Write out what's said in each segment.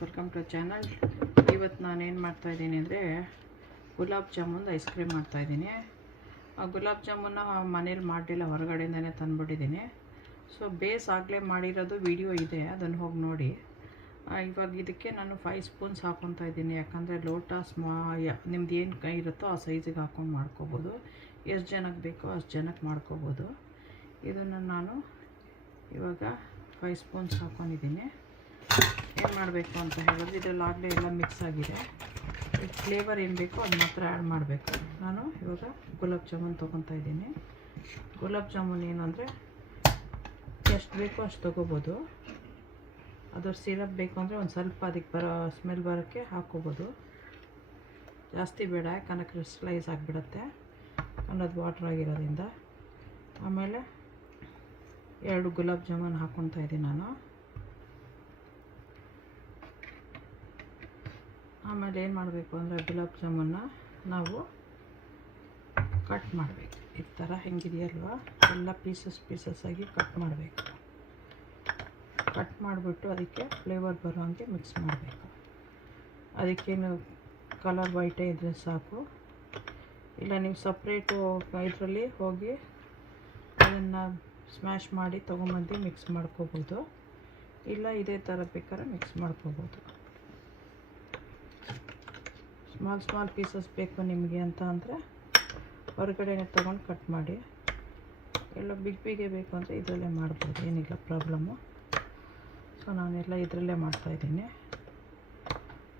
Welcome to channel. ಇವತ್ತು ನಾನೇನು ಮಾಡ್ತಾಯಿದ್ದೀನಿ ಅಂದರೆ ಗುಲಾಬ್ ಜಾಮೂನ್ ಐಸ್ ಕ್ರೀಮ್ ಮಾಡ್ತಾಯಿದ್ದೀನಿ. ಆ ಗುಲಾಬ್ ಜಾಮೂನ ಮನೇಲಿ ಮಾಡಲಿಲ್ಲ, ಹೊರಗಡೆಯಿಂದನೇ ತಂದುಬಿಟ್ಟಿದ್ದೀನಿ. ಸೊ ಬೇಸ್ ಆಗಲೇ ಮಾಡಿರೋದು ವಿಡಿಯೋ ಇದೆ, ಅದನ್ನು ಹೋಗಿ ನೋಡಿ. ಇವಾಗ ಇದಕ್ಕೆ ನಾನು 5 ಸ್ಪೂನ್ಸ್ ಹಾಕ್ಕೊತಾ ಇದ್ದೀನಿ, ಯಾಕಂದರೆ ಲೋಟ ನಿಮ್ದು ಏನು ಕೈ ಇರುತ್ತೋ ಆ ಸೈಜಿಗೆ ಹಾಕ್ಕೊಂಡು ಮಾಡ್ಕೋಬೋದು. ಎಷ್ಟು ಜನಕ್ಕೆ ಬೇಕೋ ಅಷ್ಟು ಜನಕ್ಕೆ ಮಾಡ್ಕೋಬೋದು. ಇದನ್ನು ನಾನು ಇವಾಗ 5 ಸ್ಪೂನ್ಸ್ ಹಾಕ್ಕೊಂಡಿದ್ದೀನಿ. ಏನು ಮಾಡಬೇಕು ಅಂತ ಹೇಳಿದ್ರೆ ಇದರಲ್ಲಾಗಲೇ ಎಲ್ಲ ಮಿಕ್ಸ್ ಆಗಿದೆ. ಫ್ಲೇವರ್ ಏನು ಬೇಕೋ ಅದು ಮಾತ್ರ ಆ್ಯಡ್ ಮಾಡಬೇಕು. ನಾನು ಇವಾಗ ಗುಲಾಬ್ ಜಾಮೂನ್ ತೊಗೊತಾ ಇದ್ದೀನಿ. ಗುಲಾಬ್ ಜಾಮೂನ್ ಏನು ಅಂದರೆ ಎಷ್ಟು ಬೇಕೋ ಅಷ್ಟು ತೊಗೋಬೋದು. ಅದು ಸಿರಪ್ ಬೇಕು ಅಂದರೆ ಒಂದು ಸ್ವಲ್ಪ ಅದಕ್ಕೆ ಸ್ಮೆಲ್ ಬರೋಕ್ಕೆ ಹಾಕ್ಕೋಬೋದು. ಜಾಸ್ತಿ ಬೇಡ, ಯಾಕಂದರೆ ಕ್ರಿಸ್ಟಲೈಸ್ ಆಗಿಬಿಡುತ್ತೆ ಅನ್ನೋದು ವಾಟ್ರ್ ಆಗಿರೋದ್ರಿಂದ. ಆಮೇಲೆ 2 ಗುಲಾಬ್ ಜಾಮೂನ್ ಹಾಕ್ಕೊತಾ ಇದ್ದೀನಿ ನಾನು. ಆಮೇಲೆ ಏನು ಮಾಡಬೇಕು ಅಂದರೆ ಗುಲಾಬ್ ಜಾಮೂನ್ನ ನಾವು ಕಟ್ ಮಾಡಬೇಕು. ಈ ಥರ ಹೆಂಗಿದೆಯಲ್ವ, ಎಲ್ಲ ಪೀಸಸ್ ಆಗಿ ಕಟ್ ಮಾಡಬೇಕು. ಕಟ್ ಮಾಡಿಬಿಟ್ಟು ಅದಕ್ಕೆ ಫ್ಲೇವರ್ ಬರೋ ಹಾಗೆ ಮಿಕ್ಸ್ ಮಾಡಬೇಕು. ಅದಕ್ಕೇನು ಕಲರ್ ವೈಟೇ ಇದ್ದರೆ ಸಾಕು. ಇಲ್ಲ ನೀವು ಸಪ್ರೇಟು ಇದರಲ್ಲಿ ಹೋಗಿ ಅದನ್ನು ಸ್ಮ್ಯಾಶ್ ಮಾಡಿ ತೊಗೊಂಬಂದು ಮಿಕ್ಸ್ ಮಾಡ್ಕೋಬೋದು. ಇಲ್ಲ ಇದೇ ಥರ ಬೇಕಾದ್ರೆ ಮಿಕ್ಸ್ ಮಾಡ್ಕೋಬೋದು. ಸ್ಮಾಲ್ ಪೀಸಸ್ ಬೇಕು ನಿಮಗೆ ಅಂತ ಅಂದರೆ ಹೊರಗಡೆನೇ ತೊಗೊಂಡು ಕಟ್ ಮಾಡಿ. ಎಲ್ಲ ಬಿಗ್ಗೆ ಬೇಕು ಅಂದರೆ ಇದರಲ್ಲೇ ಮಾಡ್ಬೋದು, ಏನಿಲ್ಲ ಪ್ರಾಬ್ಲಮ್ಮು. ಸೊ ನಾನೆಲ್ಲ ಇದರಲ್ಲೇ ಮಾಡ್ತಾಯಿದ್ದೀನಿ.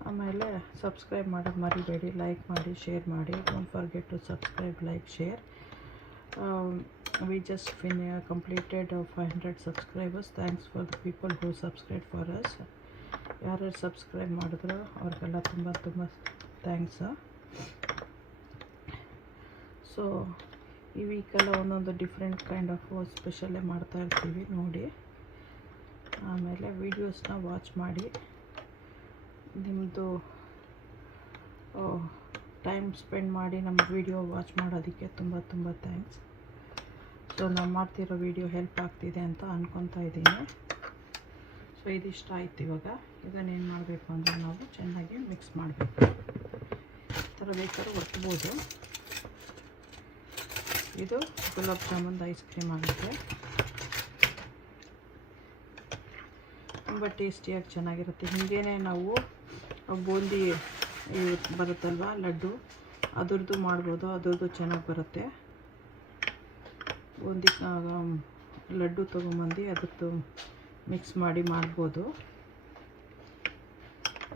ಆಮೇಲೆ ಸಬ್ಸ್ಕ್ರೈಬ್ ಮಾಡೋದು ಮರಿಬೇಡಿ, ಲೈಕ್ ಮಾಡಿ, ಶೇರ್ ಮಾಡಿ. Don't forget to subscribe, like, share. We just completed 500 subscribers. Thanks for the people who subscribe for us. ಯಾರು ಸಬ್ಸ್ಕ್ರೈಬ್ ಮಾಡಿದ್ರು ಅವ್ರಿಗೆಲ್ಲ ತುಂಬ ಥ್ಯಾಂಕ್ಸ್. ಸೊ ಈ ವೀಕೆಲ್ಲ ಒಂದೊಂದು ಡಿಫ್ರೆಂಟ್ ಕೈಂಡ್ ಆಫ್ ಸ್ಪೆಷಲ್ಲೇ ಮಾಡ್ತಾಯಿರ್ತೀವಿ ನೋಡಿ. ಆಮೇಲೆ ವೀಡಿಯೋಸ್ನ ವಾಚ್ ಮಾಡಿ. ನಿಮ್ಮದು ಟೈಮ್ ಸ್ಪೆಂಡ್ ಮಾಡಿ ನಮ್ಮ ವೀಡಿಯೋ ವಾಚ್ ಮಾಡೋದಕ್ಕೆ ತುಂಬ ಥ್ಯಾಂಕ್ಸ್. ಸೊ ನಾವು ಮಾಡ್ತಿರೋ ವೀಡಿಯೋ ಹೆಲ್ಪ್ ಆಗ್ತಿದೆ ಅಂತ ಅಂದ್ಕೊತಾ ಇದ್ದೀನಿ. ಸೊ ಇದಿಷ್ಟ ಆಯ್ತು. ಇವಾಗ ಇದನ್ನೇನು ಮಾಡಬೇಕು ಅಂದರೆ ನಾವು ಚೆನ್ನಾಗಿ ಮಿಕ್ಸ್ ಮಾಡಬೇಕು. ಈ ಥರ ಬೇಕಾದ್ರೂ ಒತ್ಬೋದು. ಇದು ಗುಲಾಬ್ ಜಾಮೂನ್ ಐಸ್ ಕ್ರೀಮ್ ಆಗುತ್ತೆ. ತುಂಬ ಟೇಸ್ಟಿಯಾಗಿ ಚೆನ್ನಾಗಿರುತ್ತೆ. ಹಿಂಗೇನೆ ನಾವು ಬೂಂದಿ ಬರುತ್ತಲ್ವ ಲಡ್ಡು, ಅದ್ರದ್ದು ಮಾಡ್ಬೋದು. ಅದ್ರದ್ದು ಚೆನ್ನಾಗಿ ಬರುತ್ತೆ. ಬೂಂದಿ ಲಡ್ಡು ತೊಗೊಂಬಂದು ಅದ್ರದ್ದು ಮಿಕ್ಸ್ ಮಾಡಿ ಮಾಡ್ಬೋದು.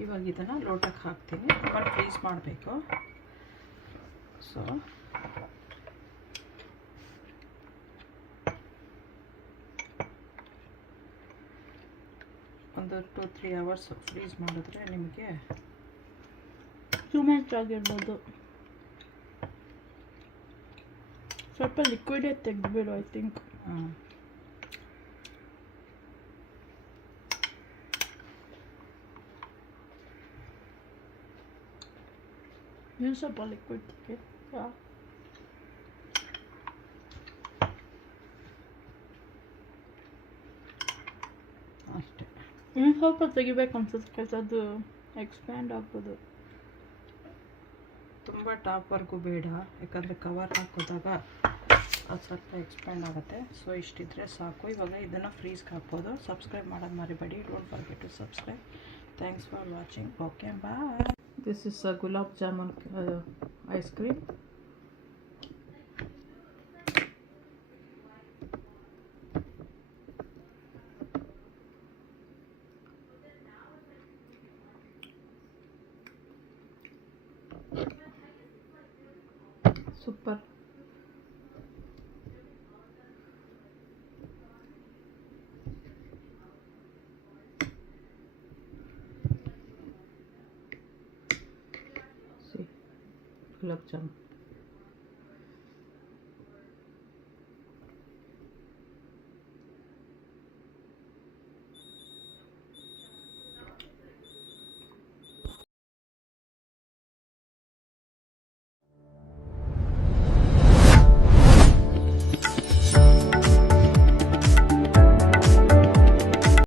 ಇವಾಗ ಇದನ್ನು ಲೋಟಕ್ಕೆ ಹಾಕ್ತೀನಿ. ಆಮೇಲೆ ಫ್ರೀಸ್ ಮಾಡಬೇಕು. ಸೊ ಒಂದು 2-3 hours ಫ್ರೀಸ್ ಮಾಡಿದ್ರೆ ನಿಮಗೆ ಆಗಿರ್ಬೋದು. ಸ್ವಲ್ಪ ಲಿಕ್ವಿಡೇ ತೆಗೆದುಬಿಡು, ಐ ಥಿಂಕ್. ನೀನು ಸ್ವಲ್ಪ ಲಿಕ್ವಿಡ್ ತೆಗೆ. ಅಷ್ಟೇ. ಇನ್ನು ಸ್ವಲ್ಪ ತೆಗಿಬೇಕು ಅನ್ಸುತ್ತೆ, ಅದು ಎಕ್ಸ್ಪ್ಯಾಂಡ್ ಆಗ್ಬೋದು. ತುಂಬ ಟಾಪ್ವರೆಗೂ ಬೇಡ, ಯಾಕಂದರೆ ಕವರ್ ಹಾಕೋದಾಗ ಅದು ಸ್ವಲ್ಪ ಎಕ್ಸ್ಪ್ಯಾಂಡ್ ಆಗುತ್ತೆ. ಸೊ ಇಷ್ಟಿದ್ರೆ ಸಾಕು. ಇವಾಗ ಇದನ್ನು ಫ್ರೀಸ್ಗೆ ಹಾಕ್ಬೋದು. ಸಬ್ಸ್ಕ್ರೈಬ್ ಮಾಡೋದು ಮರಿಬೇಡಿ. Don't forget to subscribe. Thanks for watching. Okay, bye. This is a gulab jamun ice cream. Super. Gulab jamun.